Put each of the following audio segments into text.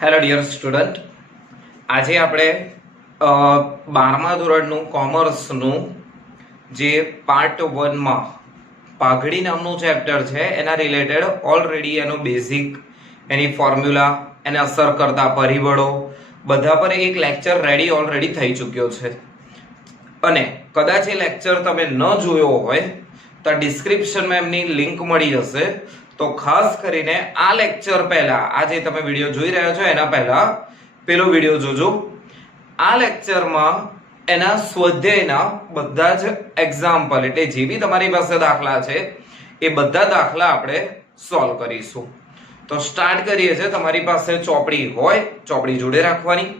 Hello dear student, આજે આપણે 12મા ધોરણનું કોમર્સનું જે પાર્ટ 1 માં પાઘડી નામનું ચેપ્ટર છે એના રિલેટેડ ઓલરેડી એનો બેઝિક, એની ફોર્મ્યુલા, એને અસર કરતા પરિબળો બધા પર એક લેક્ચર રેડી ઓલરેડી થઈ ચૂક્યો છે. અને કદાચ એ લેક્ચર તમે ન જોયો હોય તો ડિસ્ક્રિપ્શનમાં એમની લિંક મળી જશે. તો ખાસ કરીને આ લેક્ચર પહેલા, આ જે તમે વિડીયો જોઈ રહ્યા છો એના પહેલા પેલો વિડીયો જોજો. આ લેક્ચરમાં એના સ્વાધ્યાયના બધા જ એક્ઝામ્પલ, એટલે જે બી તમારી પાસે દાખલા છે એ બધા દાખલા આપણે સોલ્વ કરીશું. તો સ્ટાર્ટ કરીએ છીએ. તમારી પાસે ચોપડી હોય, ચોપડી જોડે રાખવાની.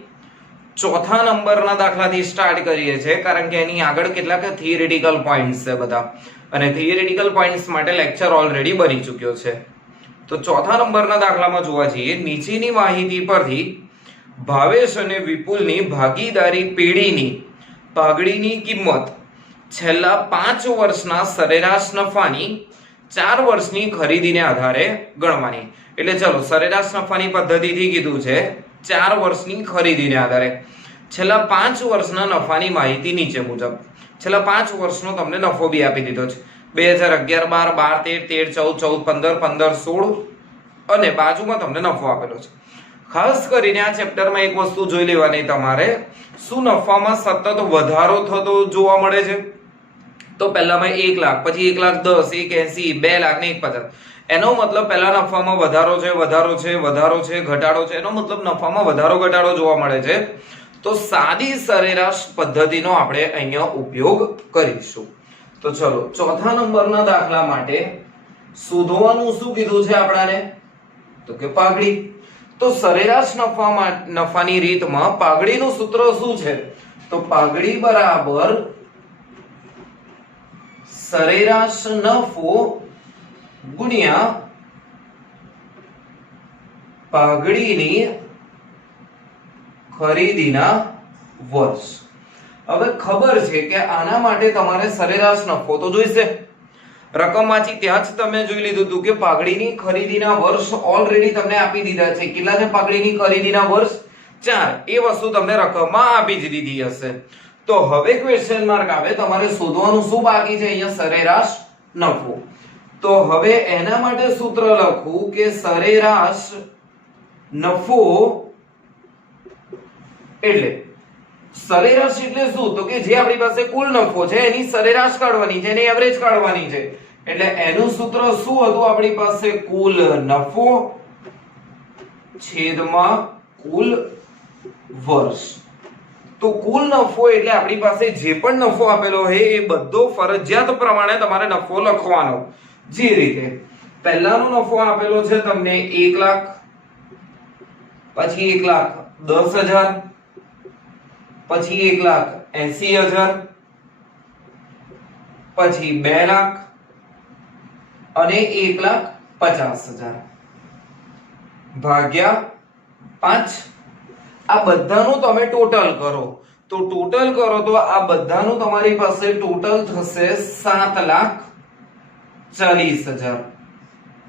ચોથા નંબરના દાખલાથી સ્ટાર્ટ કરીએ છીએ, કારણ કે એની આગળ કેટલાક થિયરિટિકલ પોઈન્ટ્સ છે બધા, અને થિયરિટિકલ પોઈન્ટ્સ માટે લેક્ચર ઓલરેડી બની ચૂક્યો છે. તો ચોથા નંબરના દાખલામાં જોવા જઈએ, નીચેની માહિતી પરથી ભાવેશ અને વિપુલની ભાગીદારી પેઢીની પાઘડીની કિંમત છેલ્લા 5 વર્ષના સરેરાશ નફાની 4 વર્ષની ખરીદીને આધારે ગણવાની. એટલે ચલો, સરેરાશ નફાની પદ્ધતિથી કીધું છે 4 વર્ષની ખરીદીને આધારે છેલ્લા 5 વર્ષના નફાની માહિતી નીચે મુજબ. છેલ્લા 5 વર્ષનો તમને નફો બી આપી દીધો છે. 2011, 12, 13, 13, 14, 15, 15, 16 અને બાજુમાં તમને નફો આપેલો છે. ખાસ કરીને આ ચેપ્ટરમાં એક વસ્તુ જોઈ લેવાની તમારે, શું નફામાં સતત વધારો થતો જોવા મળે છે? તો પહેલામાં 1 લાખ, પછી 1,10,000, 1,80,000, 2 લાખ ને 1,50,000. એનો મતલબ પહેલા નફામાં વધારો છે, ઘટાડો છે. એનો મતલબ નફામાં વધારો ઘટાડો જોવા મળે છે. તો સાદી સરેરાશ પદ્ધતિનો આપણે અહીંયા ઉપયોગ કરીશું. તો ચલો, ચોથા નંબરના દાખલા માટે શોધવાનું શું કીધું છે આપણાને? તો કે પાઘડી. તો સરેરાશ નફાની રીતમાં પાઘડીનું સૂત્ર શું છે? તો પાઘડી બરાબર સરેરાશ નફો ગુણ્યા પાઘડીની ખરીદીના વર્ષ. હવે ખબર છે કે આના માટે તમારે સરેરાશ નફો તો જોઈશે. રકમ વાંચી ત્યાં જ તમે જોઈ લીધું હતું કે પાઘડીની ખરીદીના વર્ષ ઓલરેડી તમને આપી દીધા છે. કેટલા છે પાઘડીની ખરીદીના વર્ષ? 4. એ વસ્તુ તમને રકમમાં આપી જ દીધી હશે. તો હવે ક્વેશ્ચન માર્ક આવે, તમારે શોધવાનું શું બાકી છે? અહીંયા સરેરાશ નફો. તો હવે એના માટે સૂત્ર લખું કે સરેરાશ નફો એટલે સરેરાશ એટલે શું? તો કે જે આપણી પાસે કુલ નફો છે એની સરેરાશ કાઢવાની છે, એની એવરેજ કાઢવાની છે. એટલે એનું સૂત્ર શું હતું આપણી પાસે? કુલ નફો છેદમાં કુલ વર્ષ. તો કુલ નફો એટલે આપણી પાસે જે પણ નફો આપેલો હોય એ બધો ફરજિયાત પ્રમાણે તમારે નફો લખવાનો. જે રીતે પહેલાનો નફો આપેલો છે તમને 1 લાખ, પછી 1,10,000, પછી 1,80,000, પછી 2 લાખ અને 1,50,000 ભાગ્યા 5. આ બધાનું તમે ટોટલ કરો. તો ટોટલ કરો તો આ બધાનું તમારી પાસે ટોટલ થશે 7,40,000.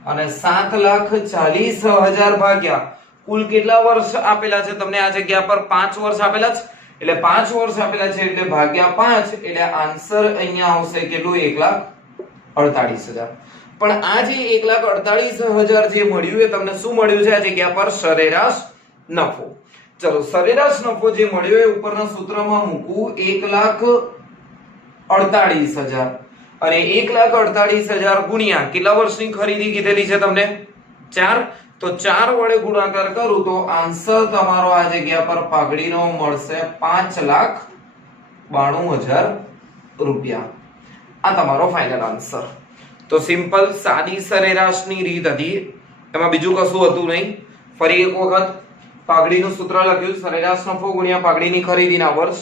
અને 7,40,000 ભાગ્યા કુલ કેટલા વર્ષ આપેલા છે તમને આ જગ્યા પર? 5 વર્ષ આપેલા છે. એટલે 5 વર્ષ આપેલા છે એટલે ભાગ્યા 5, એટલે આન્સર અહીંયા આવશે કેટલું? 1,48,000. પણ આ જે 1,48,000 જે મળ્યું એ તમને શું મળ્યું છે આ જગ્યા પર? સરેરાશ નફો. ચલો, સરેરાશ નફો જે મળ્યો એ ઉપરના સૂત્રમાં મૂકું 1,48,000 અને 1,48,000 ગુણ્યા કેટલા વર્ષની ખરીદી કીધેલી છે તમને? 4. તો 4 વડે ગુણાકાર કરું તો આન્સર તમારો આ જગ્યા પર પાઘડીનો મળશે 5,92,000 રૂપિયા. આ તમારો ફાઇનલ આન્સર. તો સિમ્પલ સાદી સરેરાશની રીત હતી, એમાં બીજું કશું હતું નહીં. ફરી એક વખત પાઘડીનું સૂત્ર લખ્યું, સરેરાશ નફો ગુણ્યા પાઘડીની ખરીદીના વર્ષ.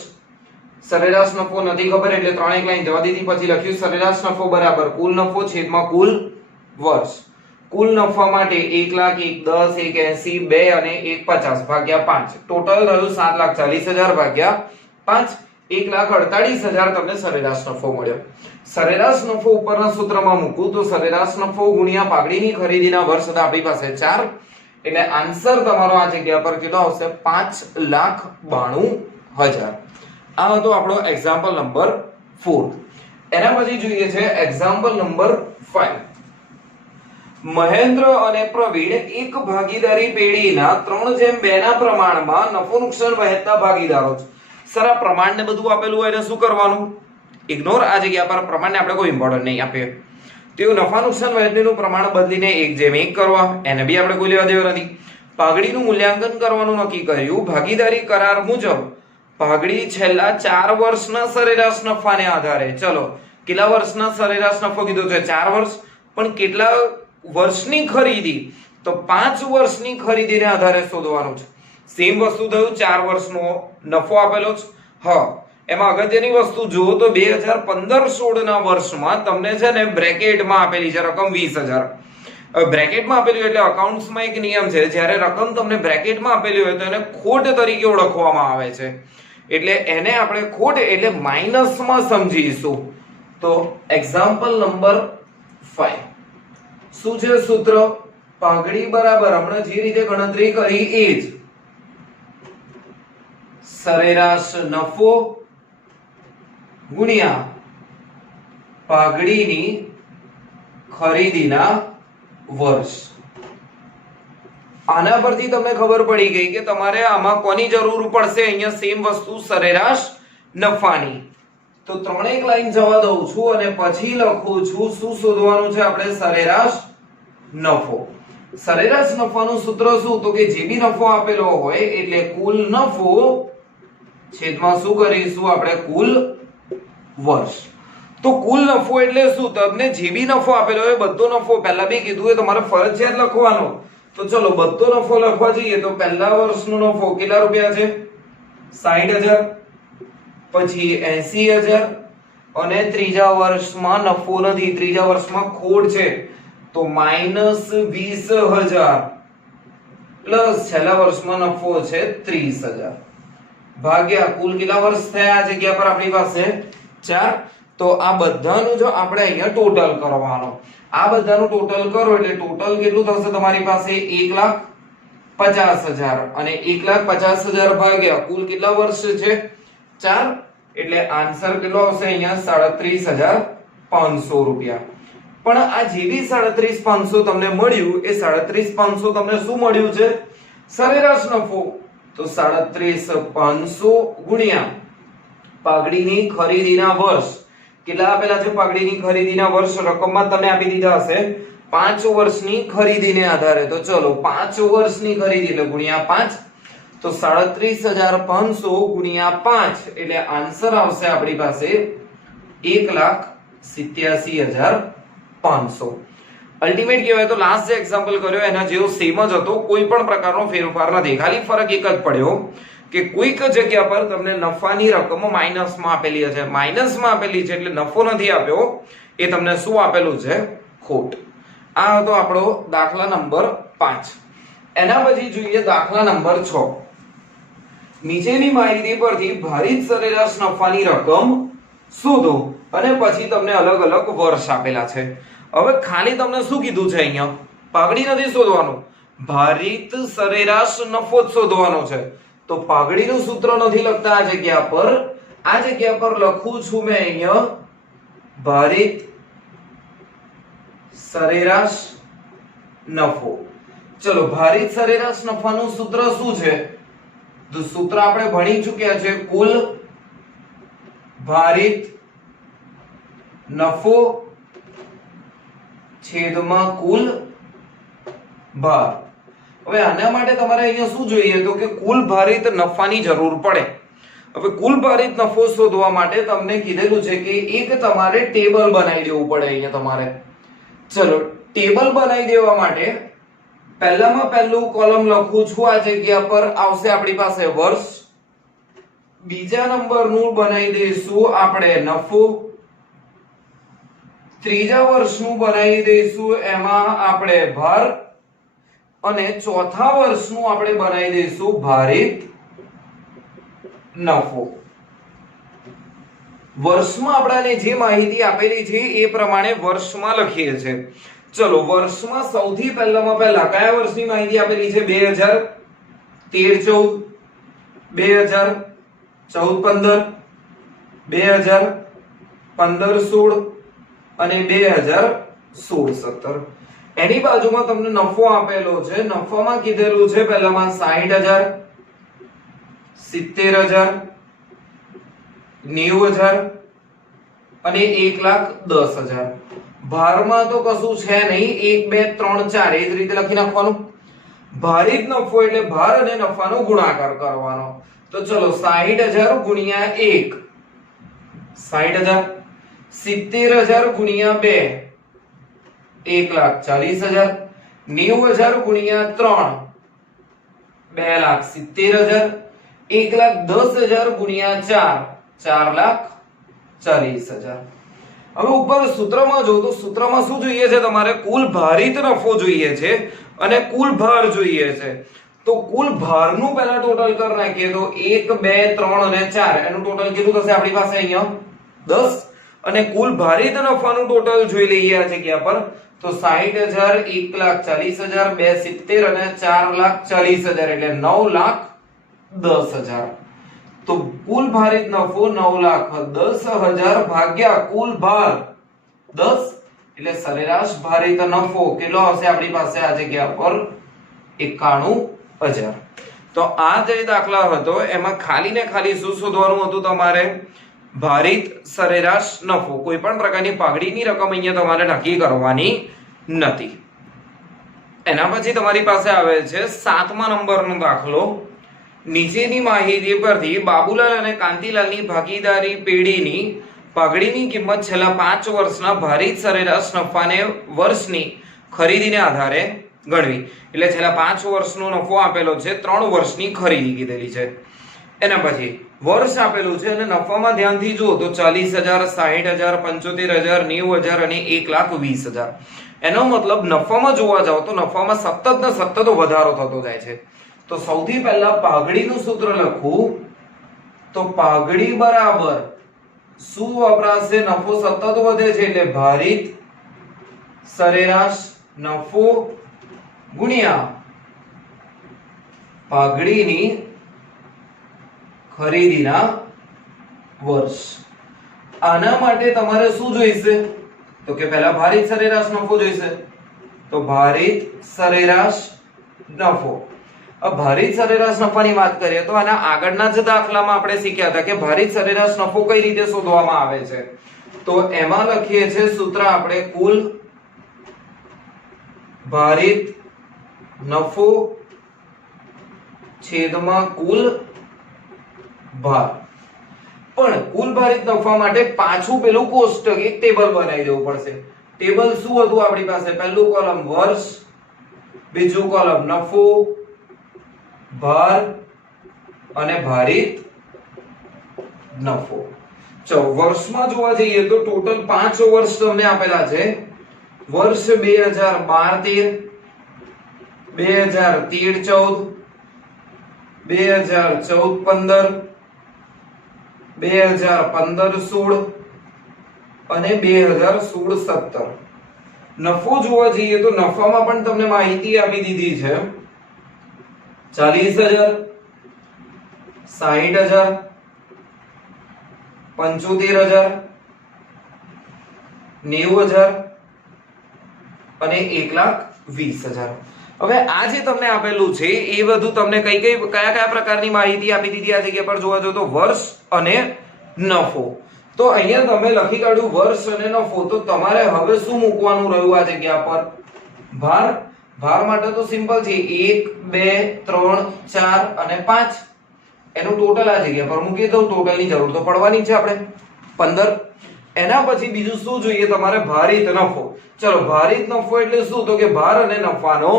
સરેરાશ નફો નથી ખબર એટલે 3 એક લાઈન જવા દીધી. પછી લખ્યું સરેરાશ નફો બરાબર કુલ નફો છેદમાં કુલ વર્ષ. કુલ નફા માટે 1 લાખ, 1,10,000, 1,80,000, 2 અને 1,50,000 ભાગ્યા 5. ટોટલ રહ્યું 7,40,000 ભાગ્યા 5. 1,48,000 તમને સરેરાશ નફો મળ્યો. સરેરાશ નફો ઉપરના સૂત્રમાં મૂકું તો સરેરાશ નફો ગુણ્યા પાઘડીની ખરીદીના વર્ષ હતા આપણી પાસે 4 એટલે આન્સર તમારો આ જગ્યા પર કેટલો આવશે? 5,92,000. આ હતો આપણો એક્ઝામ્પલ નંબર 4. એના પછી જોઈએ છે એક્ઝામ્પલ નંબર 5. મહેન્દ્ર અને પ્રવીણ એક ભાગીદારી પેઢીના 3:2 ના પ્રમાણમાં નફો નુકસાન વહેંચતા ભાગીદારો છે. સર આ પ્રમાણને બધું આપેલું હોય એને શું કરવાનું? ઇગ્નોર. આ જગ્યા પર પ્રમાણને આપણે કોઈ ઇમ્પોર્ટન્ટ નહીં આપીએ. તેઓ નફા નુકસાન વહેંચણીનું પ્રમાણ બદલીને 1:1 કરવા, એને બી આપણે કોઈ લેવા દેવા નથી. પાઘડીનું મૂલ્યાંકન કરવાનું નક્કી કર્યું. ભાગીદારી કરાર મુજબ પાઘડી છેલ્લા 4 વર્ષના સરેરાશ નફાને આધારે, ચલો કેટલા વર્ષના સરેરાશ નફો કીધો છે? 4 વર્ષ. પણ કેટલા વર્ષની ખરીદી? તો 5 વર્ષની ખરીદીને આધારે શોધવાનું છે. સેમ વસ્તુ થયું, 4 વર્ષનો નફો આપેલો છે. હા, એમાં અગત્યની વસ્તુ જુઓ તો 2015-16 ના વર્ષમાં તમને છે ને બ્રેકેટમાં આપેલી છે રકમ 20,000. બ્રેકેટમાં આપેલી એટલે અકાઉન્ટ્સમાં એક નિયમ છે, જ્યારે રકમ તમને બ્રેકેટમાં આપેલી હોય તો એને ખોટ તરીકે ઓળખવામાં આવે છે. એટલે એને આપણે ખોટ એટલે માઇનસમાં સમજીશું. તો એક્ઝામ્પલ નંબર 5 શું છે સૂત્ર? પાઘડી બરાબર હમણાં જે રીતે ગણતરી કરી એ જ સરેરાશ નફો ગુણ્યા પાઘડીની ખરીદીના વર્ષ. આના પરથી તમને ખબર પડી ગઈ કે તમારે આમાં કોની જરૂર પડશે? અહીંયા સેમ વસ્તુ સરેરાશ નફાની. તો 3 લાઈન જવા દઉં છું અને પછી લખું છું શું શોધવાનું છે આપણે? સરેરાશ નફો. સરેરાશ નફાનું સૂત્ર શું? તો કે જે બી નફો આપેલો હોય એટલે કુલ નફો છેદમાં શું કરીશું આપણે? કુલ વર્ષ. તો કુલ નફો એટલે શું? તમને જે બી નફો આપેલો હોય બધો નફો, પહેલા બી કીધું એ તમારે ફરજિયાત લખવાનો. તો ચલો બધો નફો લખવા જઈએ તો પહેલા વર્ષનો નફો કેટલા રૂપિયા છે? 60,000. પછી 80,000 અને ત્રીજા વર્ષમાં નફો નથી, ત્રીજા વર્ષમાં ખોટ છે તો -20,000 પ્લસ છેલ્લા વર્ષમાં નફો છે 30,000 ભાગ્યા કુલ કેટલા વર્ષ થયા આ જગ્યા પર આપણી પાસે? 4. તો આ બધાનું જો આપણે અહીંયા ટોટલ કરવાનો, આ બધાનું ટોટલ કરો એટલે ટોટલ કેટલું થશે તમારી પાસે? 1,50,000 અને 1,50,000 ભાગ્યા કુલ કેટલા વર્ષ છે? 4. એટલે આન્સર કેટલો આવશે અહીંયા? 37,500 રૂપિયા. પણ આ જે બી 37,500 તમને મળ્યું એ 37,500 તમને શું મળ્યું છે? સરેરાશ નફો. તો 37,500 ગુણ્યા પાઘડીની ખરીદીના વર્ષ. કેટલા આપેલા છે પાઘડીની ખરીદીના વર્ષ? રકમમાં તમને આપી દીધા હશે 5 વર્ષની ખરીદીને આધારે. તો ચલો 5 વર્ષની ખરીદી એટલે ગુણ્યા 5. તો 37,500 ગુણ્યા 5 એટલે આન્સર આવશે આપણી પાસે 1,87,500. અલ્ટિમેટ કહેવાય તો લાસ્ટ જે એક્ઝામ્પલ કર્યો એના જેવો સેમ જ હતો, કોઈ પણ પ્રકારનો ફેરફાર નથી. ખાલી ફરક એક જ પડ્યો કે કોઈક જગ્યા પર તમને નફાની રકમ માઇનસમાં આપેલી છે, માઇનસમાં આપેલી છે એટલે નફો નથી આપ્યો, એ તમને શું આપેલું છે? ખોટ. આ હતો આપણો દાખલા નંબર 5. એના પછી જોઈએ દાખલા નંબર 6. નીચેની માહિતી પરથી ભારિત સરેરાશ નફાની રકમ શોધો અને પછી તમને અલગ અલગ વર્ષ આપેલા છે. હવે ખાલી તમને શું કીધું છે? અહીંયા પાઘડી નથી શોધવાનું, ભારિત સરેરાશ નફો જ શોધવાનો છે. તો પાઘડીનું સૂત્ર નથી લખતા આ જગ્યા પર, આ જગ્યા પર લખું છું મેં અહીંયા ભારિત સરેરાશ નફો. ચલો ભારિત સરેરાશ નફાનું સૂત્ર શું છે? તો સૂત્ર આપણે ભણી ચૂક્યા છે, કુલ ભારિત નફો છેદમાં કુલ ભાર. હવે આના માટે તમારે અહીંયા શું જોઈએ? તો કે કુલ ભારિત નફાની જરૂર પડે. હવે કુલ ભારિત નફો શોધવા માટે તમને કીધેલું છે કે એક તમારે ટેબલ બનાવી દેવું પડે. અહીંયા તમારે ચલો ટેબલ બનાવી દેવા માટે પહેલામાં પહેલું કોલમ લખું છું, આ જગ્યા પર આવશે આપણી પાસે વર્ષ. બીજા નંબરનું બનાવી દઈશું આપણે નફો. ત્રીજા વર્ષનું બનાવી દઈશું એમાં આપણે ભાર અને ચોથા વર્ષનું આપણે બનાવી દઈશું ભારિત નફો. વર્ષમાં આપણાને જે માહિતી આપેલી છે એ પ્રમાણે વર્ષમાં લખીએ છીએ. ચલો વર્ષમાં સૌથી પહેલામાં પહેલા કયા વર્ષની માહિતી આપેલી છે? 2013-14, 2014-15, 2015-16 અને 2016-17. એની બાજુમાં તમને નફો આપેલો છે. નફામાં કીધેલું છે પહેલામાં 60,000, 70,000, 90,000 અને 1,10,000. ભારમાં તો કશું છે નહીં, 1 2 3 4 એ જ રીતે લખી નાખવાનું. ભારિત નફો એટલે ભાર અને નફાનો ગુણાકાર કરવાનો. તો ચલો 60,000 ગુણ્યા 1 60,000, 70,000 ગુણ્યા 2 1,40,000, 90,000 ગુણ્યા 3 2,70,000, 1,10,000 ગુણ્યા 4 4,40,000. હવે ઉપર સૂત્રમાં જો તો સૂત્રમાં શું જોઈએ છે? તમારે કુલ ભારિત નફો જોઈએ છે અને કુલ ભાર જોઈએ છે. તો કુલ ભારનું પહેલા ટોટલ કરી નાખીએ તો 1 2 3 અને 4 એનું ટોટલ કેટલું થશે આપણી પાસે? અહીંયા 10. અને કુલ ભારિત નફાનું ટોટલ જોઈ લઈએ આ જગ્યા પર તો 60,000, 1,40,000, 2,70 અને 4,40,000 એટલે 9,10,000. તો કુલ ભારિત નફો 9,10,000 ભાગ્યા કુલ ભાર 10 એટલે સરેરાશ ભારિત નફો કેટલો હશે આપણી પાસે આ જગ્યા પર? 91,000. તો આ જે દાખલા હતો એમાં ખાલી ને ખાલી શું શોધવાનું હતું તમારે? ભારિત સરેરાશ નફો. કોઈ પણ પ્રકારની પાઘડીની રકમ અહીંયા તમારે નક્કી કરવાની નથી. એના પછી તમારી પાસે આવે છે 7મા નંબરનો દાખલો. નીચેની માહિતી પરથી બાબુલાલ અને કાંતિલાલની ભાગીદારી પેઢીની પાઘડીની કિંમત છેલ્લા 5 વર્ષના ભારિત સરેરાશ નફાને વર્ષની ખરીદીને આધારે ગણવી. એટલે છેલ્લા 5 વર્ષનો નફો આપેલો છે, 3 વર્ષની ખરીદી કીધેલી છે. એના પછી વર્ષ આપેલું છે અને નફામાં ધ્યાનથી જુઓ તો 40,000, 60,000, 75,000, 90,000 અને 1,20,000. એનો મતલબ નફામાં જોવા જાવ તો નફામાં સતત ને સતત વધારો થતો જાય છે. તો સૌથી પહેલા પાઘડીનું સૂત્ર લખું તો પાઘડી બરાબર શું વપરાશે? નફો સતત વધે છે એટલે ભારિત સરેરાશ નફો ગુણ્યા પાઘડીની ખરીદીના વર્ષ. આના માટે તમારે શું જોઈશે? તો કે પહેલા ભારિત સરેરાશ નફો જોઈશે. તો ભારિત સરેરાશ નફો. ભારિત સરેરાશ નફાની વાત કરીએ તો આના આગળના જ દાખલામાં આપણે શીખ્યા હતા કે ભારિત સરેરાશ નફો કઈ રીતે શોધવામાં આવે છે. તો એમાં લખીએ છે સૂત્ર આપણે કુલ ભારિત નફો છેદમાં કુલ ભાર. પણ કુલ ભારિત નફા માટે પાછું પેલું કોષ્ટક એક ટેબલ બનાવી દેવું પડશે. ટેબલ શું હતું આપણી પાસે? પહેલું કોલમ વર્ષ, બીજું કોલમ નફો, ભાર અને ભારિત નફો. ચલો વર્ષમાં જોવા જઈએ તો ટોટલ 5 વર્ષ તમને આપેલા છે. વર્ષ 2012-13, 2013-14, 2014-15, 2015-16 અને 2016-17. નફો જોવા જઈએ તો નફામાં પણ તમને માહિતી આપી દીધી છે. 40,000, 60,000, 75,000, 90,000 અને 1,20,000. હવે આ જે તમને આપેલું છે એ બધું તમને કયા પ્રકારની માહિતી આપી દીધી આ જગ્યા પર જોવા જો તો વર્ષ અને નફો. તો અહીંયા તમે લખી કાઢ્યું વર્ષ અને નફો. તો તમારે હવે શું મૂકવાનું રહ્યું આ જગ્યા પર? ભાર. ભાર માટે તો સિમ્પલ છે 1 2 3 4 અને 5 એનું ટોટલ આ જગ્યા પર મૂકી દઉં. ટોટલની જરૂર તો પડવાની છે આપણે 15. એના પછી બીજું શું જોઈએ તમારે? ભારિત નફો. ચલો ભારિત નફો એટલે શું? તો કે ભાર અને નફાનો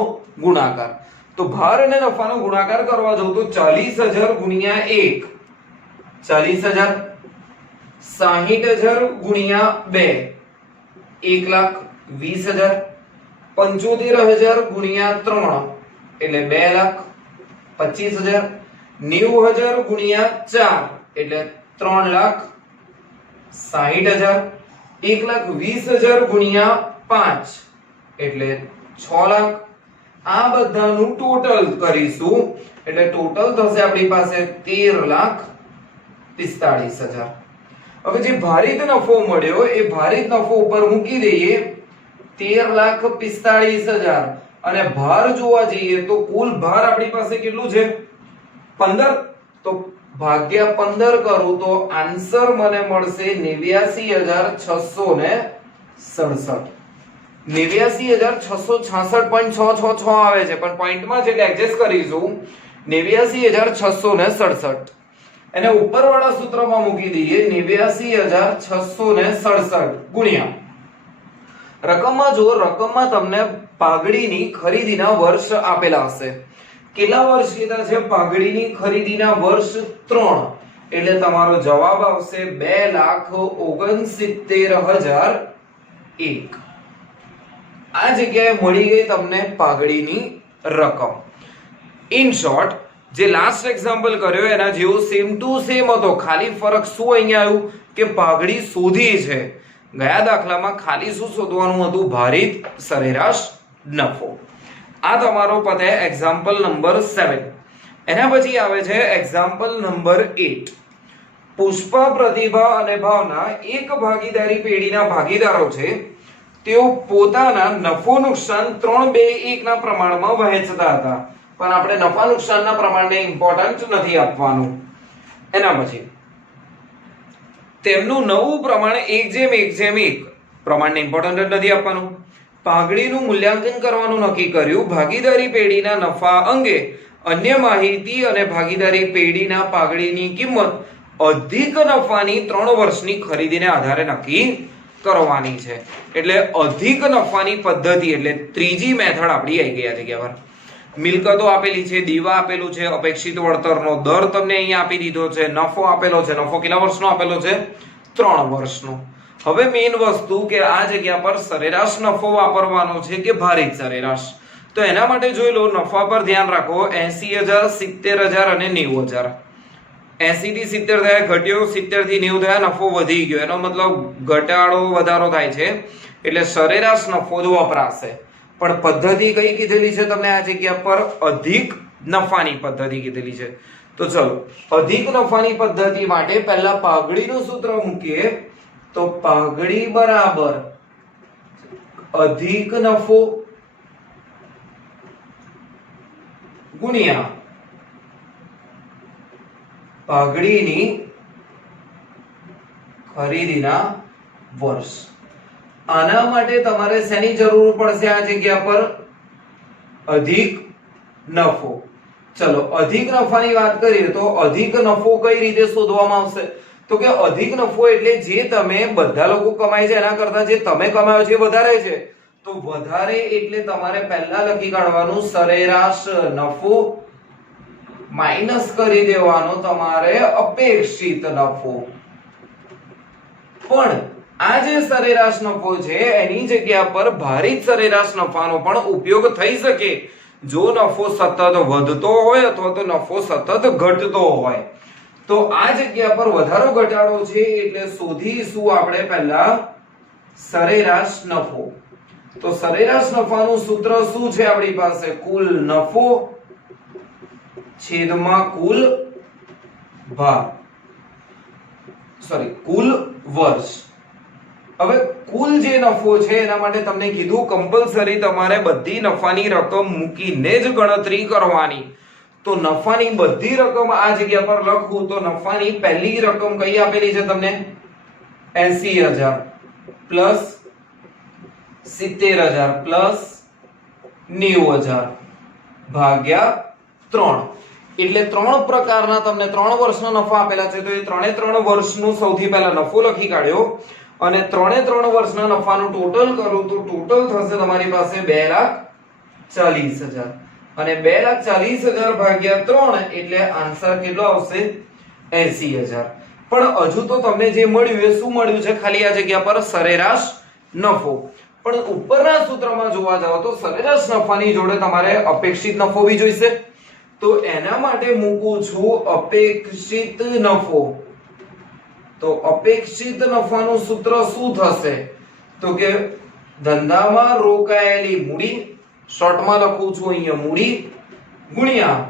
ગુણાકાર. તો ભાર અને નફાનો ગુણાકાર કરવા જાવ તો 40,000 ગુણ્યા 1 40,000, 60,000 ગુણ્યા 2 1,20,000, 75,000 ગુણ્યા 3 એટલે 2,25,000, 90,000 ગુણ્યા 4 એટલે 3,60,000, 1,20,000 ગુણ્યા 5 એટલે 6 લાખ. આ બધાનું ટોટલ કરીશું એટલે ટોટલ થશે આપણી પાસે 13,45,000. હવે જે ભારિત નફો મળ્યો એ ભારિત નફો ઉપર મૂકી દઈએ 13,45,000 અને ભાર જોવા જઈએ તો કુલ ભાર આપણી પાસે કેટલું છે 15. તો ભાગ્યા 15 કરું તો આન્સર મને મળશે 89,667. 89,666.666 આવે છે પણ પોઈન્ટમાં છે એટલે એડજસ્ટ કરીશું 89,667. એને ઉપરવાળા સૂત્રમાં મૂકી દઈએ 89,667 ગુણ્યા રકમમાં. જો રકમમાં તમને પાઘડીની ખરીદીના વર્ષ આપેલા હશે. કેટલા વર્ષ કીધા છે પાઘડીની ખરીદીના વર્ષ 3 એટલે તમારો જવાબ આવશે 2,69,001. આ જગ્યાએ મળી ગઈ તમને પાઘડીની રકમ. ઇન શોર્ટ જે લાસ્ટ એક્ઝામ્પલ કર્યો એના જેવો સેમ ટુ સેમ હતો, ખાલી ફરક શું અહીંયા આવ્યું કે પાઘડી શોધી છે. ગયા દાખલામાં ખાલી શું શોધવાનું હતું? ભારિત સરેરાશ નફો. આ તમારો પતે એક્ઝામ્પલ નંબર 7. એના પછી આવે છે એક્ઝામ્પલ નંબર 8. પુષ્પા, પ્રતિભા અને ભાવના એક ભાગીદારી પેઢીના ભાગીદારો છે. તેઓ પોતાના નફો નુકસાન 3-2-1 ના પ્રમાણમાં વહેંચતા હતા. પણ આપણે નફા નુકસાનના પ્રમાણને ઇમ્પોર્ટન્ટ નથી આપવાનું. એના પછી તેમનું નવું પ્રમાણ 1:1:1 પ્રમાણને ઇમ્પોર્ટન્ટ નથી આપવાનું. પાઘડીનું મૂલ્યાંકન કરવાનું નક્કી કર્યું. ભાગીદારી પેઢીના નફા અંગે અન્ય માહિતી અને ભાગીદારી પેઢીના પાઘડીની કિંમત અધિક નફાની 3 વર્ષની ખરીદીને આધારે નક્કી કરવાની છે. એટલે અધિક નફાની પદ્ધતિ એટલે ત્રીજી મેથડ આપણી આવી ગઈ આ જગ્યા પર. મિલકતો આપેલી છે, દીવા આપેલું છે, અપેક્ષિત વળતરનો દર તમને અહીંયા આપી દીધો છે, નફો આપેલો છે. નફો કેટલા વર્ષનો આપેલો છે? 3 વર્ષનો. હવે મેઇન વસ્તુ કે આ જગ્યા પર સરેરાશ નફો વાપરવાનો છે કે ભારિત સરેરાશ. તો એના માટે જોઈ લો, નફા પર ધ્યાન રાખો. 80,000, 70,000 અને 90,000. 80 થી 70 થયા, ઘટ્યો. 70 થી 90 થયા, નફો વધી ગયો. એનો મતલબ ઘટાડો વધારો થાય છે એટલે સરેરાશ નફો જ વપરાશે. પણ પદ્ધતિ કઈ કીધેલી છે તમને આ જગ્યા પર? અધિક નફાની પદ્ધતિ કીધેલી છે. તો ચલો અધિક નફાની પદ્ધતિ માટે પહેલા પાઘડીનું સૂત્ર મૂકીએ. તો પાઘડી બરાબર અધિક નફો ગુણ્યા પાઘડીની ખરીદીના વર્ષ. આના માટે તમારે શેની જરૂર પડશે આ જગ્યા પર? અધિક નફો. ચલો અધિક નફાની વાત કરીએ તો અધિક નફો કઈ રીતે શોધવામાં આવશે? તો કે અધિક નફો એટલે જે તમે બધા લોકો કમાય છે એના કરતા જે તમે કમાયો છે વધારે છે. તો વધારે એટલે તમારે પહેલા લખી કાઢવાનું સરેરાશ નફો માઈનસ કરી દેવાનો તમારે અપેક્ષિત નફો. પણ આ જે સરેરાશ નફો છે એની જગ્યા પર ભારિત સરેરાશ નફાનો પણ ઉપયોગ થઈ શકે જો નફો સતત વધતો હોય અથવા તો નફો સતત ઘટતો હોય. તો આ જગ્યા પર વધારો ઘટાડો છે એટલે શોધીશું આપણે પહેલા સરેરાશ નફો. તો સરેરાશ નફાનું સૂત્ર શું છે આપણી પાસે? કુલ નફો છેદમાં કુલ ભાગ, કુલ વર્ષ. હવે કુલ જે નફો છે એના માટે તમને કીધું કમ્પલસરી તમારે બધી નફાની રકમ મૂકીને જ ગણતરી કરવાની. તો નફાની બધી રકમ આ જગ્યા પર લખું તો નફાની પહેલી રકમ કઈ આપેલી છે તમને? 80,000 પ્લસ 70,000 પ્લસ 90,000 ભાગ્યા 3. એટલે 3 પ્રકારના તમને 3 વર્ષના નફા આપેલા છે. તો એ 3 વર્ષનું સૌથી પહેલા નફો લખી કાઢ્યો અને 3 વર્ષના નફાનું ટોટલ કરું તો ટોટલ થશે તમારી પાસે 2,40,000 અને 2,40,000 ભાગ્યા 3 એટલે આન્સર કેટલો આવશે? 80,000. પણ હજુ તો તમને જે મળ્યું એ શું મળ્યું છે? ખાલી આ જગ્યા પર સરેરાશ નફો. પણ ઉપરના સૂત્રમાં જોવા જાવ તો સરેરાશ નફાની જોડે તમારે અપેક્ષિત નફો બી જોઈશે. તો એના માટે મૂકું છું અપેક્ષિત નફો. તો અપેક્ષિત નફાનું સૂત્ર શું થશે? તો કે ધંધામાં રોકાયેલી મૂડી, શોર્ટમાં લખું છું અહીંયા મૂડી, ગુણ્યા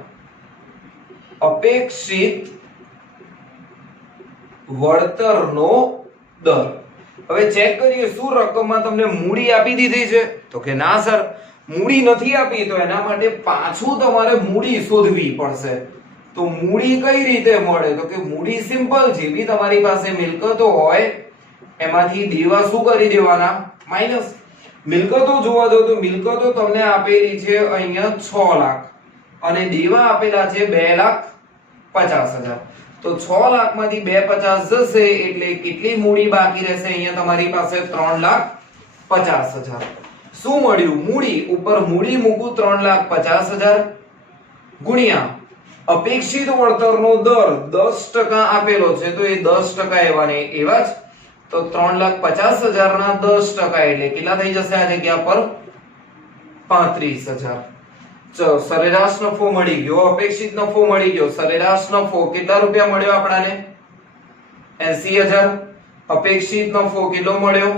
અપેક્ષિત વળતરનો દર. હવે ચેક કરીએ શું રકમમાં તમને મૂડી આપી દીધી છે, તો કે ના સર મૂડી નથી આપી, તો એના માટે પાછું તમારે મૂડી શોધવી પડશે. તો મૂડી કઈ રીતે મળે, તો કે મૂડી સિમ્પલ છે, બી તમારી પાસે મિલકતો હોય એમાંથી દેવા શું કરી દેવાના, માઈનસ. મિલકતો જોવા જાવ તો મિલકતો તમને આપેલી છે અહીંયા 6 લાખ અને દેવા આપેલા છે 2,50,000. તો 6 લાખમાંથી 250 જશે એટલે કેટલી મૂડી બાકી રહેશે અહીંયા તમારી પાસે, 3,50,000. શું મળ્યું, મૂડી ઉપર મૂડી મૂકું 3,50,000 ગુણ્યા અપેક્ષિત વળતરનો દર 10% આપેલો છે, તો એ 10% એવા ને એવા જ. તો 3,50,000 ના 10% એટલે કેટલા થઈ જશે આ જગ્યા પર, 35,000. ચલો સરેરાશ નફો મળી ગયો, અપેક્ષિત નફો મળી ગયો. સરેરાશ નફો કેટલા રૂપિયા મળ્યો આપણાને, 80,000. અપેક્ષિત નફો કેટલો મળ્યો,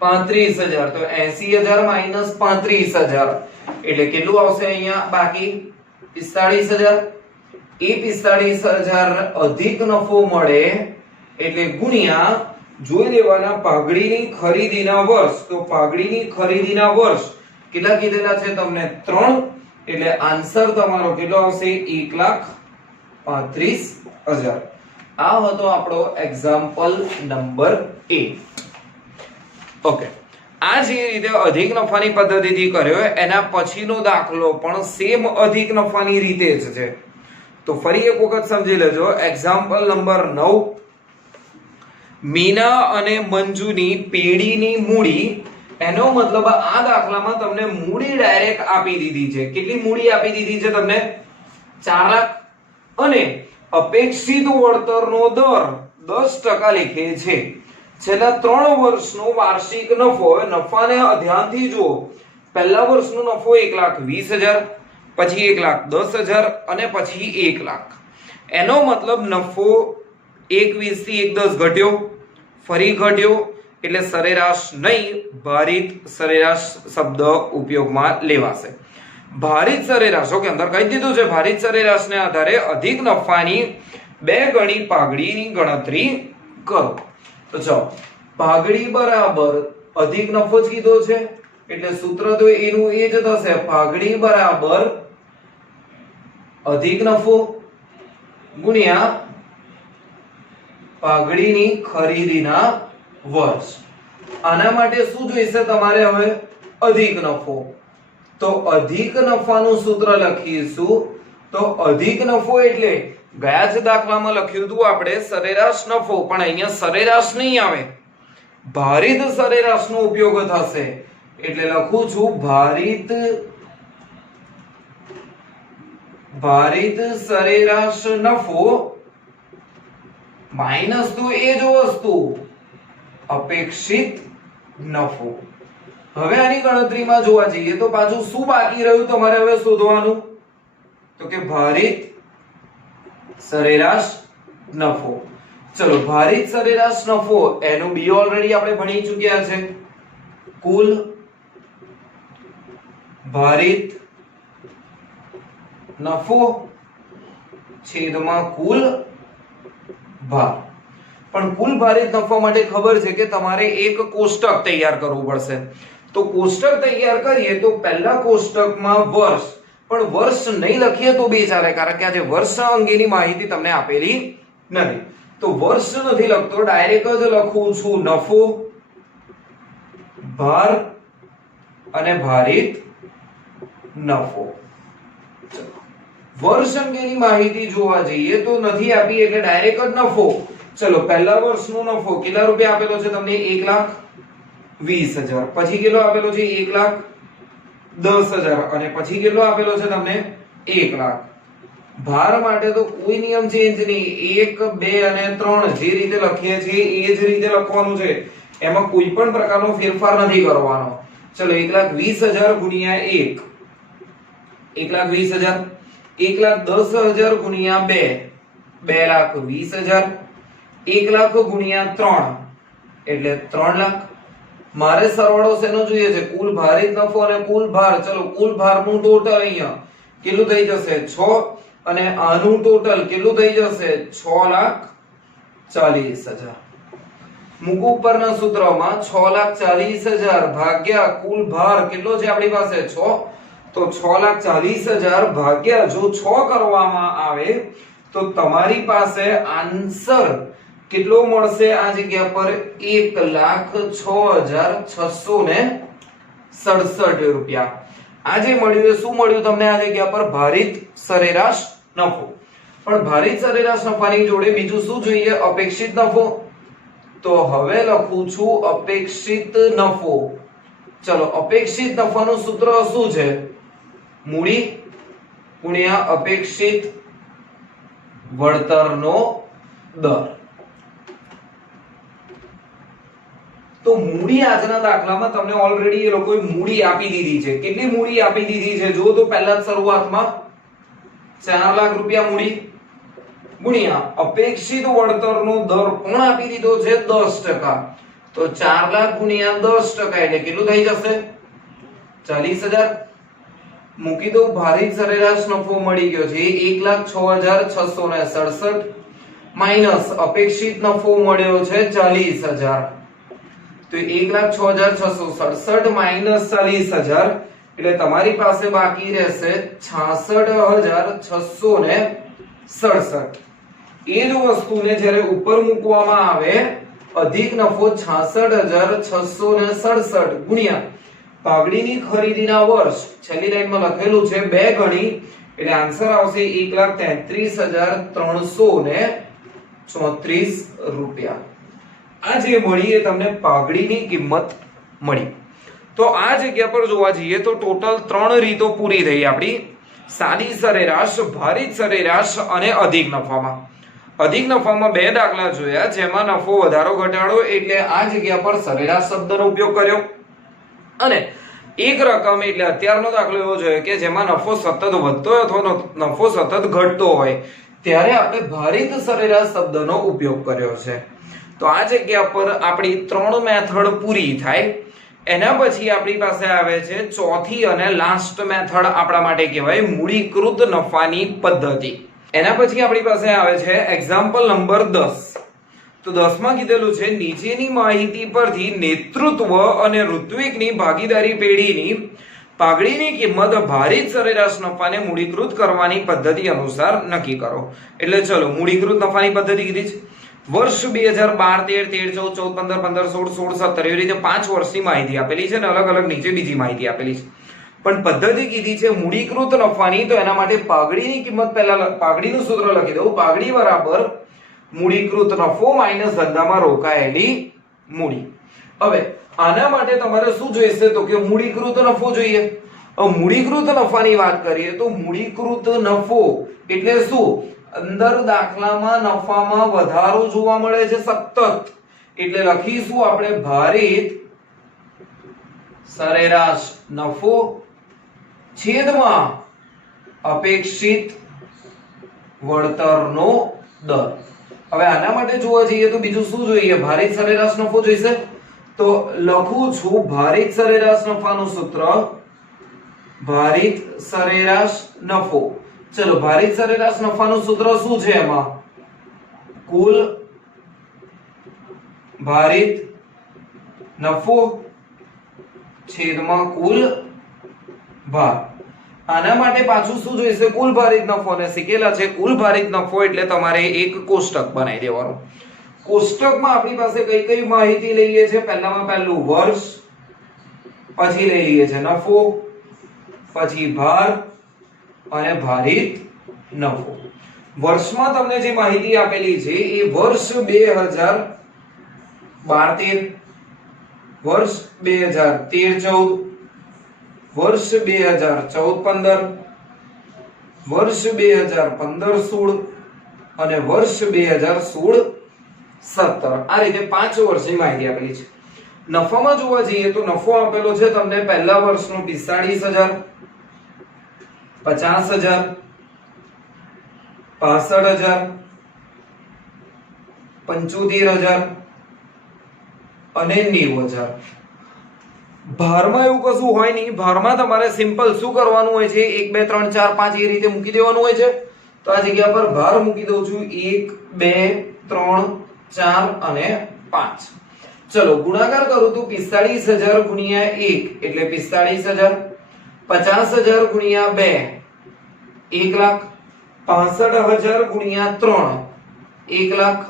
35,000. તો 80,000 માઈનસ 35,000 એટલે કેટલું આવશે અહીંયા બાકી, 45,000. એ 45,000 અધિક નફો મળે એટલે ગુણ્યા જોઈ લેવાના પાઘડીની ખરીદીના વર્ષ. તો પાઘડીની ખરીદીના વર્ષ કેટલા કીધેલા છે તમને, 3. એટલે આન્સર તમારો કેટલો આવશે, 1,35,000. આ હતો આપણો એક્ઝામ્પલ નંબર 8. ઓકે, આ જે રીતે અધિક નફાની પદ્ધતિથી કર્યો એના પછીનો દાખલો પણ સેમ અધિક નફાની રીતે જ છે. તો ફરી એક વખત સમજી લેજો. એક્ઝામ્પલ નંબર 9, મીના અને મંજુની પેઢીની મૂડી. એનો મતલબ આ દાખલામાં તમને મૂડી ડાયરેક્ટ આપી દીધી છે. કેટલી મૂડી આપી દીધી છે તમને, 4 લાખ અને અપેક્ષિત વળતરનો દર 10% લીખે છે. છેલ્લા 3 વર્ષનો વાર્ષિક નફો. હવે નફાને ધ્યાનથી જુઓ. પહેલા વર્ષનો નફો 1,20,000, પછી 1,10,000 અને પછી 1 લાખ. એનો મતલબ નફો 1,20 થી 1,10 ઘટ્યો, ફરી ઘટ્યો, એટલે સરેરાશ નહીં ભારિત સરેરાશ શબ્દ ઉપયોગમાં લેવાશે. ભારિત સરેરાશ, ઓકે અંદર કહી દીધું છે, ભારિત સરેરાશને આધારે અધિક નફાની 2 ગણી પાઘડીની ગણતરી કરો. તો ચાલો, પાઘડી બરાબર અધિક નફો જ કીધો છે એટલે સૂત્ર તો એનું એ જ થશે, પાઘડી બરાબર અધિક નફો ગુણ્યા પાઘડીની ખરીદીના વર્ષ. આના માટે શું જોઈશે તમારે, હવે અધિક નફો. તો અધિક નફાનું સૂત્ર લખીશું. તો અધિક નફો એટલે ગયા જ દાખલામાં લખ્યું હતું આપણે સરેરાશ નફો, પણ અહીંયા સરેરાશ નહીં આવે, ભારિત સરેરાશનો ઉપયોગ થશે. એટલે લખું છું ભારિત સરેરાશ નફો માઈનસ તો એ જ વસ્તુ અપેક્ષિત નફો. હવે આની ગણતરીમાં જોવા જઈએ તો પાછું શું બાકી રહ્યું તમારે હવે શોધવાનું, તો કે ભારિત સરેરાશ નફો. ચલો, ભારિત સરેરાશ નફો એનું બી ઓલરેડી આપણે ભણી ચૂક્યા છે. કુલ ભારિત નફો છેદમાં કુલ ભાર. પણ કુલ ભારિત નફા માટે ખબર છે કે તમારે એક કોષ્ટક તૈયાર કરવું પડશે. તો કોષ્ટક તૈયાર કરીએ તો પહેલા કોષ્ટકમાં વર્ષ, પણ વર્ષ નહીં લખીએ તો બે ચાલે, કારણ કે આજે વર્ષ અંગેની માહિતી તમને આપેલી નથી. તો વર્ષ નથી લખતો, ડાયરેક્ટ જ લખું છું નફો, ભાર અને ભારિત નફો. વર્ષ અંગેની માહિતી જોવા જઈએ તો નથી આપી એટલે ડાયરેક્ટ જ નફો. ચલો, પહેલા વર્ષનો નફો કેટલા રૂપિયા આપેલો છે તમને, 1,20,000. પછી કેટલો આપેલો છે, 1,10,000 અને પછી કેટલો આપેલો છે તમને, 1 લાખ. ભાર માટે તો કોઈ નિયમ ચેન્જ નહીં, 1, 2 અને 3 જે રીતે લખીએ છીએ એ જ રીતે લખવાનું છે, એમાં કોઈ પણ પ્રકારનો ફેરફાર નથી કરવાનો. ચલો, 1,20,000 ગુણ્યા 1, 1,20,000, 1,10,000 ગુણ્યા 2, 2,20,000, 1 લાખ ગુણ્યા 3 એટલે 3 લાખ, મારે સરવાળો શેનો જોઈએ છે? કુલ ભારિત નફો અને કુલ ભાર. ચલો કુલ ભારનું ટોટલ અહીંયા કેટલું થઈ જશે? 6 અને આનું ટોટલ કેટલું થઈ જશે? 6,40,000. મૂકો ઉપરના સૂત્રમાં 6,40,000 ભાગ્યા કુલ ભાર કેટલો છે આપણી પાસે? 6. તો 6,40,000 ભાગ્યા જો 6 કરવામાં આવે તો તમારી પાસે આન્સર કેટલો મળશે આ જગ્યા પર? 1,06,667 રૂપિયા. આ જે મળ્યું એ શું મળ્યું તમને આ જગ્યા પર? ભારિત સરેરાશ નફો. પણ ભારિત સરેરાશ નફાની જોડે બીજું શું જોઈએ? અપેક્ષિત નફો. તો હવે લખું છું અપેક્ષિત નફો. ચલો અપેક્ષિત નફાનું સૂત્ર શું છે? મૂડી ગુણ્યા અપેક્ષિત વળતરનો દર. તો મૂડી આજના દાખલામાં તમને ઓલરેડી એ લોકોએ મૂડી આપી દીધી છે. કેટલી મૂડી આપી દીધી છે? જો તો પહેલા જ શરૂઆતમાં 4 લાખ રૂપિયા મૂડી ગુણ્યા અપેક્ષિત વળતરનો દર પણ આપી દીધો છે 10%. તો 4 લાખ ગુણ્યા 10% એટલે કેટલું થઈ જશે? 40,000. મૂકી દો ભારિત સરેરાશ નફો મળી ગયો છે 1,06,667 માઈનસ અપેક્ષિત નફો મળ્યો છે 40,000. તો 1,06,667 માઈનસ 40,000 એટલે તમારી પાસે બાકી રહેશે 66,667. એ જ વસ્તુને જ્યારે ઉપર મૂકવામાં આવે અધિક નફો 66,667 ગુણ્યા પાઘડીની ખરીદીના વર્ષ, છેલ્લી લાઈનમાં લખેલું છે 2 ગણી એટલે આન્સર આવશે 1,33,334 રૂપિયા. આ જે મળી એ તમને પાઘડીની કિંમત મળી. તો આ જગ્યા પર જોવા જઈએ તો ટોટલ 3 રીતો પૂરી થઈ આપણી સાદી સરેરાશ, ભારિત સરેરાશ અને અધિક નફામાં. અધિક નફામાં 2 દાખલા જોયા જેમાં નફો વધારો ઘટાડો એટલે આ જગ્યા પર સરેરાશ શબ્દનો ઉપયોગ કર્યો અને એક રકમ એટલે અત્યારનો દાખલો એવો જોઈએ કે જેમાં નફો સતત વધતો હોય અથવા નફો સતત ઘટતો હોય ત્યારે આપણે ભારિત સરેરાશ શબ્દનો ઉપયોગ કર્યો છે. તો આ જગ્યા પર આપણી 3 મેથડ પૂરી થાય. એના પછી આપણી પાસે આવે છે ચોથી અને લાસ્ટ મેથડ આપણા માટે કહેવાય મૂડીકૃત નફાની પદ્ધતિ. એના પછી આપણી પાસે આવે છે એક્ઝામ્પલ નંબર 10. તો 10 માં કીધેલું છે નીચેની માહિતી પરથી નેતૃત્વ અને ઋત્વિકની ભાગીદારી પેઢીની પાઘડીની કિંમત ભારિત સરેરાશ નફાને મૂડીકૃત કરવાની પદ્ધતિ અનુસાર નક્કી કરો. એટલે ચલો મૂડીકૃત નફાની પદ્ધતિ કીધી છે. વર્ષ 2012, 13, 13, 14, 15, 16, 17 એવી રીતે 5 વર્ષની માહિતી આપેલી છે અને અલગ અલગ નીચે બીજી માહિતી આપેલી છે. પણ પદ્ધતિ કીધી છે મૂડીકૃત નફાની. તો એના માટે પાઘડીની કિંમત પહેલા પાઘડીનું સૂત્ર લખી દઉં. પાઘડી બરાબર મૂડીકૃત નફો માઈનસ ધંધામાં રોકાયેલી મૂડી. હવે આના માટે તમારે શું જોઈશે? તો કે મૂડીકૃત નફો જોઈએ. મૂડીકૃત નફાની વાત કરીએ તો મૂડીકૃત નફો એટલે શું? અંદર દાખલામાં નફામાં વધારો જોવા મળે છે સતત, એટલે લખીશું આપણે ભારિત સરેરાશ નફો છેદમાં અપેક્ષિત વળતરનો દર. હવે આના માટે જોવા જઈએ તો બીજું શું જોઈએ? ભારિત સરેરાશ નફો જોઈશે. તો લખું છું ભારિત સરેરાશ નફાનું સૂત્ર ભારિત સરેરાશ નફો. ચલો ભારિત સરેરાશ નફાનું સૂત્ર શું છે? એમાં કુલ ભારિત નફો છેદમાં કુલ ભાર. આના માટે પાછું શું જોઈશે? કુલ ભારિત નફો. ને શીખેલા છે કુલ ભારિત નફો એટલે તમારે એક કોષ્ટક બનાવી દેવાનું. કોષ્ટકમાં આપણી પાસે કઈ કઈ માહિતી લઈએ છે? પહેલામાં પહેલું વર્ષ, પછી લઈ લઈએ છે નફો, પછી ભાર અને ભારિત નફો. વર્ષમાં તમને જે માહિતી આપેલી છે એ વર્ષ 2012-13, વર્ષ 2013-14, વર્ષ 2014-15, વર્ષ 2015-16 અને વર્ષ 2016-17. આ રીતે 5 વર્ષની માહિતી આપેલી છે. નફામાં જોવા જઈએ તો નફો આપેલો છે તમને પહેલા વર્ષનો 45,000, 50,000, 65,000, 75,000 અને 90,000. ભારમાં એવું કશું હોય નહીં. ભારમાં તમારે સિમ્પલ શું કરવાનું હોય છે, 1 2 3 4 5 એ રીતે મૂકી દેવાનું હોય છે. તો આ જગ્યા પર ભાર મૂકી દઉં છું 1 2 3 4 અને 5. ચલો ગુણાકાર કરું તો 45000 ગુણ્યા 1 એટલે 45000, 50000 ગુણ્યા 2 1 લાખ, 65000 ગુણ્યા 3 1 લાખ,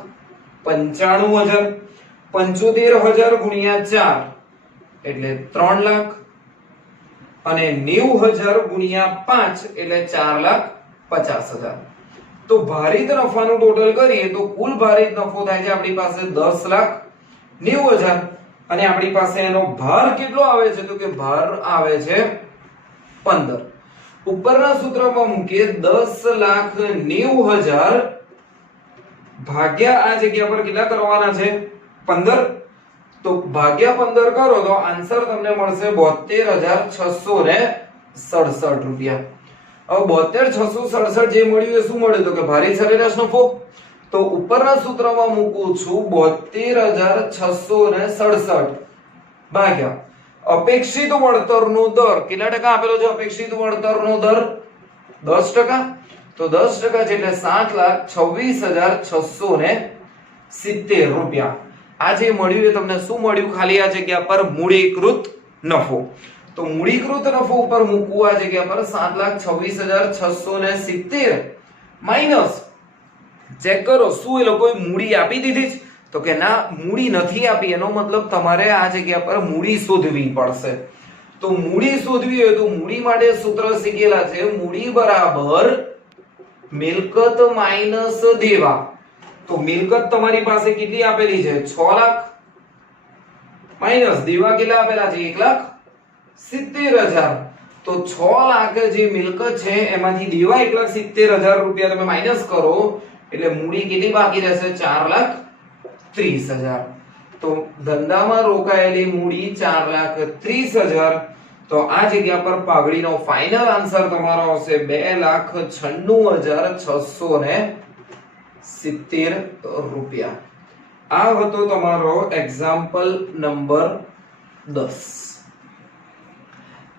95000, 75000 ગુણ્યા 4 એટલે 3 લાખ અને 90000 ગુણ્યા 5 એટલે 4,50,000. તો ભારિત નફાનું ટોટલ કરીએ તો કુલ ભારિત નફો થાય છે આપણી પાસે 10,90,000 અને આપણી પાસે એનો ભાર કેટલો આવે છે તો કે ભાર આવે છે 15. ઉપરના સૂત્રમાં મૂકીએ 10,90,000 ભાગ્યા આ જગ્યા પર કેટલા કરવાના છે 15. તો ભાગ્યા 15 કરો તો આન્સર તમને મળશે 72,667 રૂપિયા. હવે 72,667 જે મળ્યું એ શું મળ્યું તો કે ભારિત સરેરાશ નફો. તો ઉપરના સૂત્રમાં મૂકું છું 72,667 ભાગ્યા અપેક્ષિત વળતરનો દર. કેટલા ટકા આપેલો છે અપેક્ષિત વળતરનો દર? 10%. તો 10% છે એટલે 7,26,670 રૂપિયા. આ જે મળ્યું એ તમને શું મળ્યું ખાલી આ જગ્યા પર મૂડીકૃત નફો. તો મૂડીકૃત નફો ઉપર મૂકવું આ જગ્યા પર 7,26,670 માઈનસ ચેક કરો શું એ લોકોએ મૂડી આપી દીધી છે તો કે ના મૂડી નથી આપી. એનો મતલબ તમારે આ જગ્યા પર મૂડી શોધવી પડશે. તો મૂડી શોધવી હોય તો મૂડી માટે સૂત્ર શીખેલા છે મૂડી બરાબર મિલકત માઈનસ દેવા. તો મિલકત તમારી પાસે કેટલી આપેલી છે 6 લાખ માઈનસ દેવા કેટલા આપેલા છે 1,70,000. તો 6 લાખ જે મિલકત છે એમાંથી દેવા 1,70,000 રૂપિયા તમે માઈનસ કરો એટલે મૂડી કેટલી બાકી રહેશે 4,30,000. તો ધંધામાં રોકાયેલી મૂડી 4,30,000. તો આ જગ્યા પર પાઘડીનો ફાઇનલ આન્સર તમારો આવશે 2,96,670 રૂપિયા. આ હતો તમારો એક્ઝામ્પલ નંબર 10.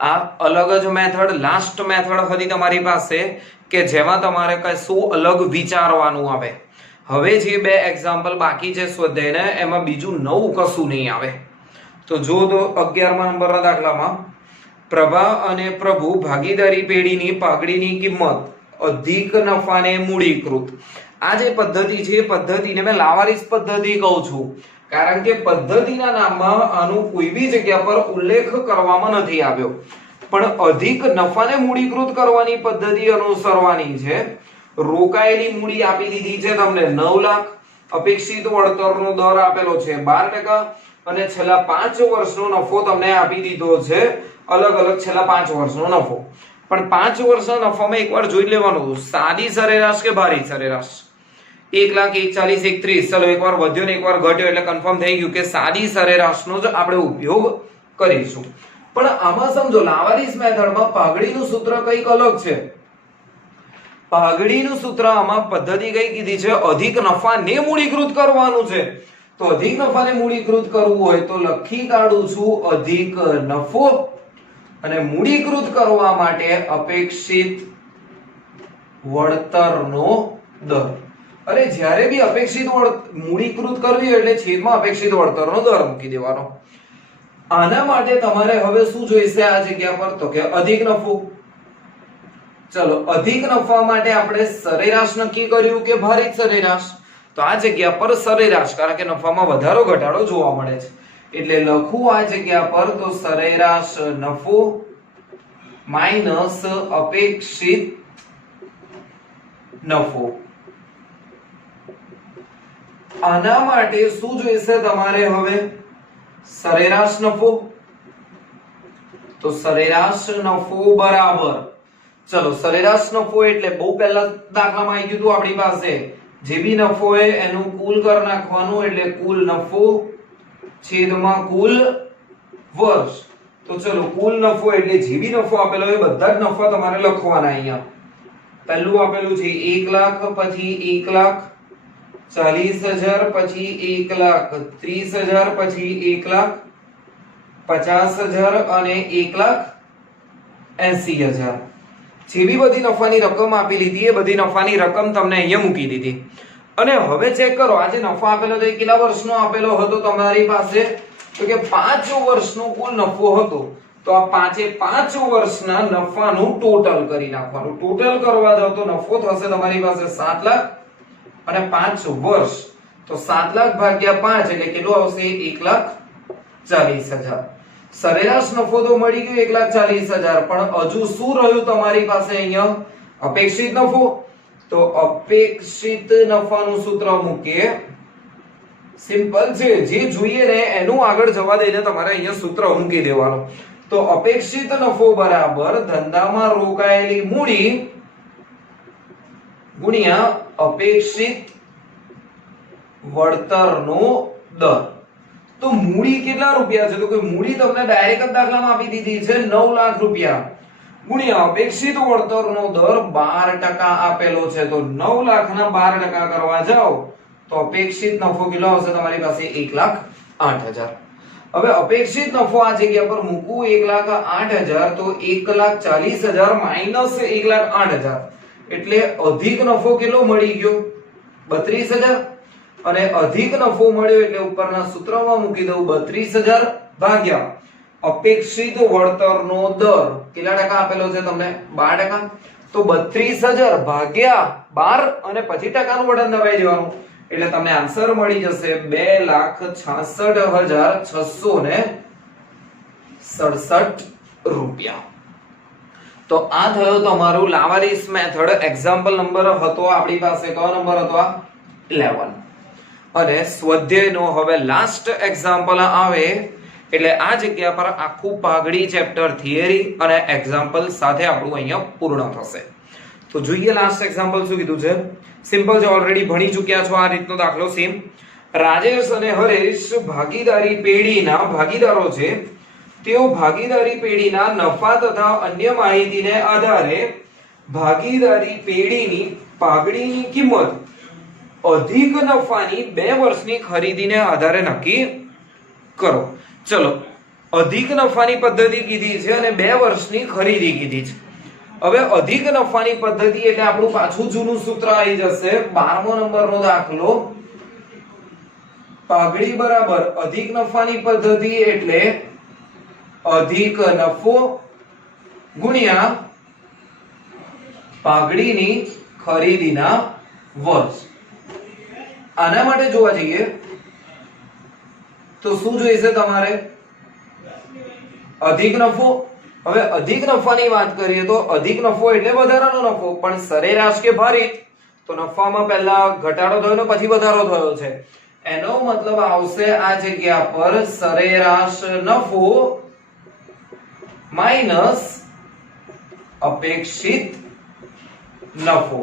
આ અલગ જ મેથડ લાસ્ટ મેથડ હતી તમારી પાસે કે જેમાં તમારે કઈ શું અલગ વિચારવાનું આવે. હવે જે બે એક્ઝામ્પલ બાકી છે સ્વાધ્યાયના એમાં બીજું નવું કશું નહીં આવે. તો જો તો 11મા નંબરના દાખલામાં પ્રભા અને પ્રભુ ભાગીદારી પેઢીની પાઘડીની કિંમત અધિક નફાને મૂડીકૃત. આ જે પદ્ધતિ છે એ પદ્ધતિને મેં લાવારીસ પદ્ધતિ કહું છું કારણ કે પદ્ધતિના નામમાં આનું કોઈ બી જગ્યા પર ઉલ્લેખ કરવામાં નથી આવ્યો. પણ અધિક નફાને મૂડીકૃત કરવાની પદ્ધતિ અનુસરવાની છે. રોકાયેલી મૂડી આપી દીધી છે તમને 9 લાખ, અપેક્ષિત વળતરનો દર આપેલો છે 12% અને છેલ્લા 5 વર્ષનો નફો તમને આપી દીધો છે અલગ અલગ છેલ્લા 5 વર્ષનો નફો. પણ 5 વર્ષના નફામાં એકવાર જોઈ લેવાનું સાદી સરેરાશ કે ભારિત સરેરાશ. 1,41,30. ચલો એકવાર વધ્યો ને એકવાર ઘટ્યો એટલે કન્ફર્મ થઈ ગયું કે સાદી સરેરાશનો જ આપણે ઉપયોગ કરીશું. પણ આમાં સમજો લાવારીસ મેથડમાં પાઘડીનું સૂત્ર કંઈક અલગ છે. પાઘડીનું સૂત્ર આમાં પદ્ધતિ કઈ કીધી છે અધિક નફાને મૂડીકૃત કરવાનું છે. તો અધિક નફાને મૂડીકૃત કરવું હોય તો લખી કાઢું છું અધિક નફો અને મૂડીકૃત કરવા માટે અપેક્ષિત વળતરનો દર. અરે જ્યારે બી અપેક્ષિત મૂડીકૃત કરવી હોય એટલે છેદમાં અપેક્ષિત વળતરનો દર મૂકી દેવાનો. આના માટે તમારે હવે શું જોઈશે આ જગ્યા પર તો કે અધિક નફો. ચલો અધિક નફા માટે આપણે સરેરાશ નક્કી કર્યું કે ભારિત સરેરાશ. તો આ જગ્યા પર સરેરાશ કારણ કે નફામાં વધારો ઘટાડો જોવા મળે છે એટલે લખું આ જગ્યા પર તો સરેરાશ નફો માઈનસ અપેક્ષિત નફો. આના માટે શું જોઈશે તમારે હવે સરેરાશ નફો. તો સરેરાશ નફો બરાબર ચલો સરેરાશ નફો એટલે બહુ પહેલા દાખલામાં આવી ગયું હતું આપણી પાસે જે બી નફો હોય એનું કુલ કરી નાખવાનું એટલે કુલ નફો છેદમાં કુલ વર્ષ. તો ચલો કુલ નફો એટલે જે બી નફો આપેલો હોય બધા જ નફા તમારે લખવાના. અહીંયા પહેલું આપેલું છે 1 લાખ, પછી 1,40,000, પછી 1,30,000, પછી 1,40,000, 50,000 અને 1,80,000 જે બી બધી નફાની રકમ આપી લીધી એ બધી નફાની રકમ તમને અહીંયા મૂકી દીધી. અને હવે ચેક કરો આ જે નફો આપેલો હતો એ કેટલા વર્ષનો આપેલો હતો તમારી પાસે? તો કે 5 વર્ષનો કુલ નફો હતો. તો આ 5 વર્ષના નફાનું ટોટલ કરી નાખવાનું. ટોટલ કરવા જાવ તો નફો થશે તમારી પાસે 7 લાખ અને 5 વર્ષ તો 7 લાખ ભાગ્યા 5 એટલે કેટલો આવશે? 1,40,000. સરેરાશ નફો તો મળી ગયો 1,40,000 પણ હજુ શું રહ્યું તમારી પાસે અહીંયા? અપેક્ષિત નફો. તો અપેક્ષિત નફાનું સૂત્ર મૂકીએ. સિમ્પલ છે, જે જોઈએ ને એનું આગળ જવા દઈને તમારે અહીંયા સૂત્ર મૂકી દેવાનું. તો અપેક્ષિત નફો બરાબર ધંધામાં રોકાયેલી મૂડી ગુણ્યા અપેક્ષિત વળતરનો દર. તો મૂડી કેટલા રૂપિયા છે? તો કે મૂડી તમને ડાયરેક્ટ જ દાખલામાં આપી દીધી છે 9 લાખ રૂપિયા ગુણ્યા અપેક્ષિત વળતરનો દર 12% આપેલો છે. તો 9 લાખના 12% કરવા જાઓ તો અપેક્ષિત નફો કેટલો આવશે તમારી પાસે? 1,08,000. હવે અપેક્ષિત નફો આ જગ્યા પર મૂકવું 1,08,000 તો 1,40,000 માઈનસ 1,08,000 એટલે અધિક નફો કેટલો મળી ગયો? 32,000. અને અધિક નફો મળ્યો એટલે ઉપરના સૂત્રમાં મૂકી દઉં 32,000 ભાગ્યા અપેક્ષિત વળતરનો દર કેટલા ટકા આપેલો છે તમને? 12%. તો 32,000 ભાગ્યા 12 અને પછી ટકાનું બટન દબાઈ દેવાનું એટલે તમને આન્સર મળી જશે 2,66,667 રૂપિયા. તો આ થયો તમારું લાવારીસ મેથડ. એક્ઝામ્પલ નંબર હતો આપણી પાસે કયો નંબર હતો? 11. અને સ્વાધ્યાયનો હવે લાસ્ટ એક્ઝામ્પલ આવે એટલે આ જગ્યા પર આખું પાઘડી ચેપ્ટર થિયરી અને એક્ઝામ્પલ સાથે આપણું અહીંયા પૂર્ણ થશે. તો જોઈએ લાસ્ટ એક્ઝામ્પલ શું કીધું છે. સિમ્પલ છે, ઓલરેડી ભણી ચૂક્યા છો આ રીતનો દાખલો. સેમ રાજેશ અને હરેશ ભાગીદારી પેઢીના ભાગીદારો છે. તેઓ ભાગીદારી પેઢીના નફા તથા અન્ય માહિતીને આધારે ભાગીદારી પેઢીની પાઘડીની કિંમત અધિક નફાની 2 વર્ષની ખરીદીને આધારે નક્કી કરો. ચલો, અધિક નફાની પદ્ધતિ કીધી છે અને 2 વર્ષની ખરીદી કીધી છે. હવે અધિક નફાની પદ્ધતિ એટલે આપણું પાછું જૂનું સૂત્ર આવી જશે. 12મો નંબરનો દાખલો. પાઘડી બરાબર અધિક નફાની પદ્ધતિ એટલે અધિક નફો ગુણ્યા પાઘડીની ખરીદીના વર્ષ. આના માટે જોવા જઈએ તો શું જોઈશે તમારે? અધિક નફો. હવે અધિક નફાની વાત કરીએ તો અધિક નફો એટલે વધારાનો નફો, પણ સરેરાશ કે ભારિત તો નફામાં પહેલા ઘટાડો થયો ને પછી વધારો થયો છે. એનો મતલબ આવશે આ જગ્યા પર સરેરાશ નફો માઈનસ અપેક્ષિત નફો.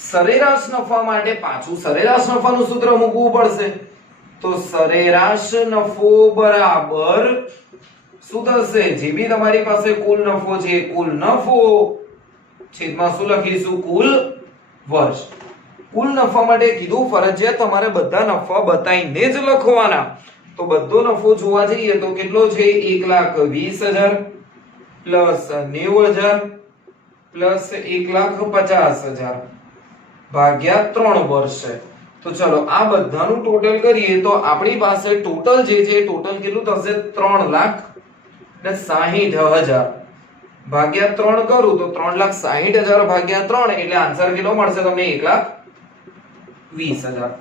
સરેરાશ નફા માટે પાછું સરેરાશ નફાનું સૂત્ર મૂકવું પડશે. તો સરેરાશ નફો બરાબર શું થશે? જે બી તમારી પાસે કુલ નફો છે કુલ નફો છેદમાં શું લખીશું? કુલ વર્ષ. કુલ નફા માટે કીધું ફરજિયાત તમારે બધા નફા બતાવીને જ લખવાના. તો બધો નફો જોવા જઈએ તો કેટલો છે? 1,20,000 પ્લસ 90,000 પ્લસ 1,50,000 ભાગ્યા 3 વર્ષ છે. તો ચલો આ બધાનું ટોટલ કરીએ તો આપણી પાસે ટોટલ જે છે ટોટલ કેટલું થશે? 3,60,000 ભાગ્યા 3 કરું તો 3,60,000 ભાગ્યા 3 એટલે આન્સર કેટલો મળશે તમને? 1,20,000.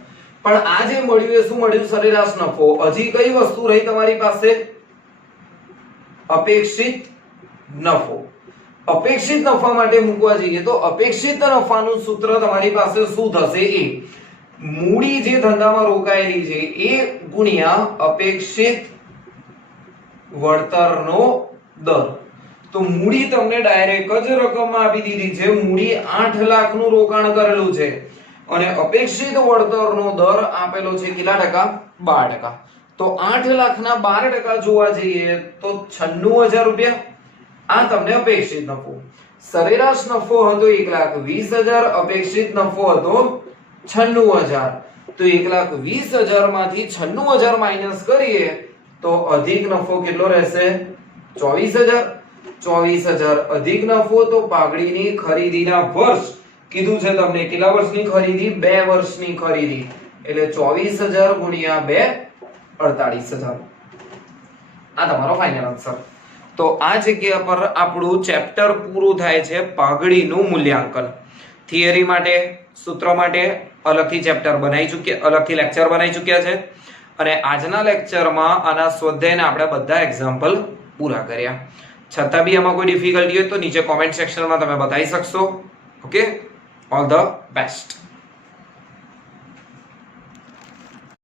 પણ આ જે મળ્યું એ શું મળ્યું? સરેરાશ નફો. હજી કઈ વસ્તુ રહી તમારી પાસે? અપેક્ષિત નફો. અપેક્ષિત નફા માટે મૂકવા જઈએ તો અપેક્ષિત નફાનું સૂત્ર તમારી પાસે શું થશે? એ મૂડી જે ધંધામાં રોકાયેલી છે એ ગુણ્યા અપેક્ષિત વળતરનો દર. તો મૂડી તમને ડાયરેક્ટ જ રકમમાં આપી દીધી છે. મૂડી 8 લાખનું રોકાણ કરેલું છે અને અપેક્ષિત વળતરનો દર આપેલો છે કેટલા ટકા? 12%. તો 8 લાખના 12% જોવા જઈએ તો 96,000 રૂપિયા. આ તમને અપેક્ષિત નફો. સરેરાશ નફો હતો 1,20,000, અપેક્ષિત નફો હતો 96,000. તો 1,20,000 માંથી 96,000 માઈનસ કરીએ તો અધિક નફો કેટલો રહેશે 24000 24000 અધિક નફો તો પાઘડીની ખરીદીના વર્ષ કીધું છે તમને કેટલા વર્ષની ખરીદી 2 વર્ષની ખરીદી એટલે 24000 ગુણ્યા 2 48000 આ તમારો ફાઇનલ આન્સર તો આ જગ્યા પર આપણું ચેપ્ટર પૂરું થાય છે પાઘડીનું મૂલ્યાંકન થિયરી માટે સૂત્ર માટે અલગથી ચેપ્ટર બનાવી ચૂક્યા અલગથી લેક્ચર બનાવી ચૂક્યા છે અને આજના લેક્ચરમાં આના સ્વાધ્યાયના આપણે બધા એક્ઝામ્પલ પૂરા કર્યા છતાં બી આમાં કોઈ ડિફિકલ્ટી હોય તો નીચે કોમેન્ટ સેક્શનમાં તમે બતાવી શકશો ઓકે ઓલ ધ બેસ્ટ